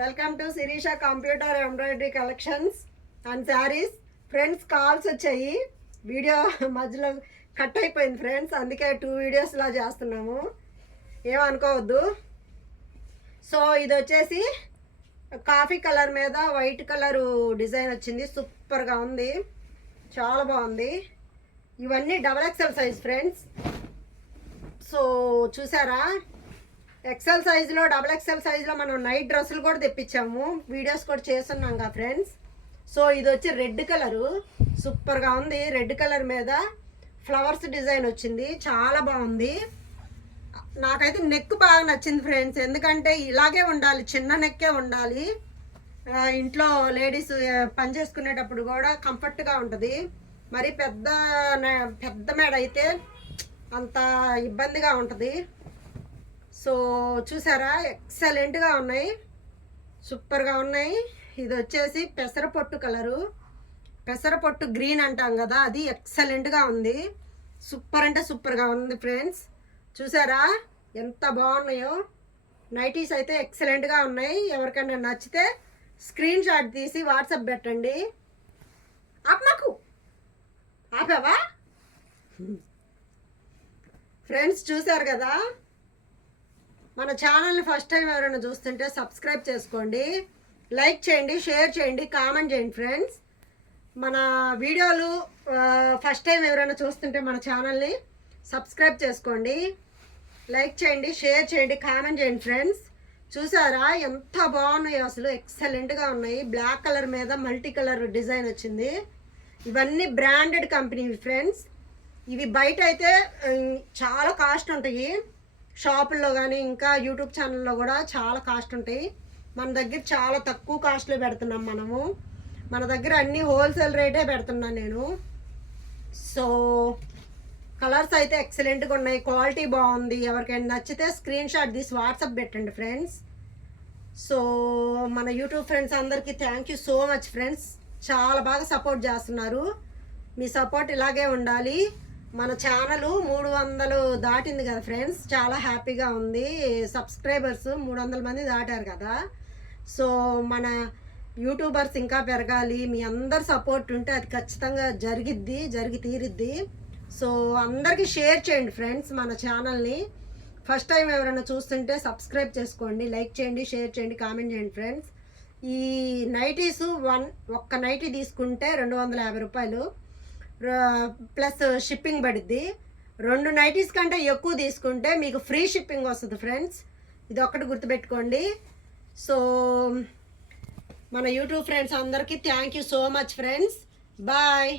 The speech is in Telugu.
Welcome to Sirisha computer embroidery collections and saris friends calls వచ్చాయి. వీడియో మధ్యలో కట్ అయిపోయింది ఫ్రెండ్స్ అందుకే టూ వీడియోస్లా చేస్తున్నాము. ఏమనుకోవద్దు. సో ఇది వచ్చేసి కాఫీ కలర్ మీద వైట్ కలర్ డిజైన్ వచ్చింది. సూపర్గా ఉంది. చాలా బాగుంది. ఇవన్నీ double XL size friends so చూసారా? ఎక్సెల్ సైజులో డబల్ ఎక్సెల్ సైజులో మనం నైట్ డ్రెస్సులు కూడా తెప్పించాము. వీడియోస్ కూడా చేస్తున్నాం కదా ఫ్రెండ్స్ సో ఇది వచ్చి రెడ్ కలరు సూపర్గా ఉంది. రెడ్ కలర్ మీద ఫ్లవర్స్ డిజైన్ వచ్చింది. చాలా బాగుంది. నాకైతే నెక్ బాగా నచ్చింది ఫ్రెండ్స్ ఎందుకంటే ఇలాగే ఉండాలి చిన్న నెక్కే ఉండాలి. ఇంట్లో లేడీస్ పని చేసుకునేటప్పుడు కూడా కంఫర్ట్గా ఉంటుంది. మరి పెద్ద పెద్ద మేడ అయితే అంత ఇబ్బందిగా ఉంటుంది. సో చూసారా? ఎక్సలెంట్గా ఉన్నాయి. సూపర్గా ఉన్నాయి. ఇది వచ్చేసి పెసరపొట్టు కలరు. పెసరపొట్టు గ్రీన్ అంటాం కదా అది ఎక్సలెంట్గా ఉంది. సూపర్ అంటే సూపర్గా ఉంది ఫ్రెండ్స్. చూసారా? ఎంత బాగున్నాయో. నైటీస్ అయితే ఎక్సలెంట్గా ఉన్నాయి. ఎవరికైనా నచ్చితే స్క్రీన్ షాట్ తీసి వాట్సాప్ పెట్టండి. ఆపమాకు. ఆపావా? ఫ్రెండ్స్ చూసారు కదా? మన ఛానల్ని ఫస్ట్ టైం ఎవరైనా చూస్తుంటే సబ్స్క్రైబ్ చేసుకోండి లైక్ చేయండి షేర్ చేయండి కామెంట్ చేయండి ఫ్రెండ్స్. మన వీడియోలు ఫస్ట్ టైం ఎవరైనా చూస్తుంటే మన ఛానల్ని సబ్స్క్రైబ్ చేసుకోండి లైక్ చేయండి షేర్ చేయండి కామెంట్ చేయండి ఫ్రెండ్స్. చూసారా ఎంత బాగున్నాయి అసలు ఎక్సలెంట్గా ఉన్నాయి. బ్లాక్ కలర్ మీద మల్టీ కలర్ డిజైన్ వచ్చింది. ఇవన్నీ బ్రాండెడ్ కంపెనీ ఫ్రెండ్స్. ఇవి బయట అయితే చాలా కాస్ట్ ఉంటాయి. షాపుల్లో కానీ ఇంకా యూట్యూబ్ ఛానల్లో కూడా చాలా కాస్ట్ ఉంటాయి. మన దగ్గర చాలా తక్కువ కాస్ట్లో పెడుతున్నాం మనము. మన దగ్గర అన్ని హోల్సేల్ రేటే పెడుతున్నాను నేను. సో కలర్స్ అయితే ఎక్సలెంట్గా ఉన్నాయి. క్వాలిటీ బాగుంది. ఎవరికైనా నచ్చితే స్క్రీన్ షాట్ తీసి వాట్సాప్ పెట్టండి ఫ్రెండ్స్. సో మన యూట్యూబ్ ఫ్రెండ్స్ అందరికీ thank you so much friends. చాలా బాగా సపోర్ట్ చేస్తున్నారు. మీ సపోర్ట్ ఇలాగే ఉండాలి. మన ఛానల్ మూడు వందలు దాటింది కదా ఫ్రెండ్స్. చాలా హ్యాపీగా ఉంది. సబ్స్క్రైబర్స్ మూడు వందల మంది దాటారు కదా. సో మన యూట్యూబర్స్ ఇంకా పెరగాలి. మీ అందరి సపోర్ట్ ఉంటే అది ఖచ్చితంగా జరిగిద్ది జరిగి తీరిద్ది. సో అందరికీ షేర్ చేయండి ఫ్రెండ్స్ మన ఛానల్ని. ఫస్ట్ టైం ఎవరైనా చూస్తుంటే సబ్స్క్రైబ్ చేసుకోండి లైక్ చేయండి షేర్ చేయండి కామెంట్ చేయండి ఫ్రెండ్స్. ఈ నైటీస్ వన్ ఒక్క నైటీ తీసుకుంటే రెండు వందల యాభై రూపాయలు. ప్లస్ షిప్పింగ్ పడుద్ది. రెండు నైటీస్ కంటే ఎక్కువ తీసుకుంటే మీకు ఫ్రీ షిప్పింగ్ వస్తుంది ఫ్రెండ్స్. ఇది ఒక్కటి గుర్తుపెట్టుకోండి. సో మన యూట్యూబ్ ఫ్రెండ్స్ అందరికీ thank you so much friends. Bye.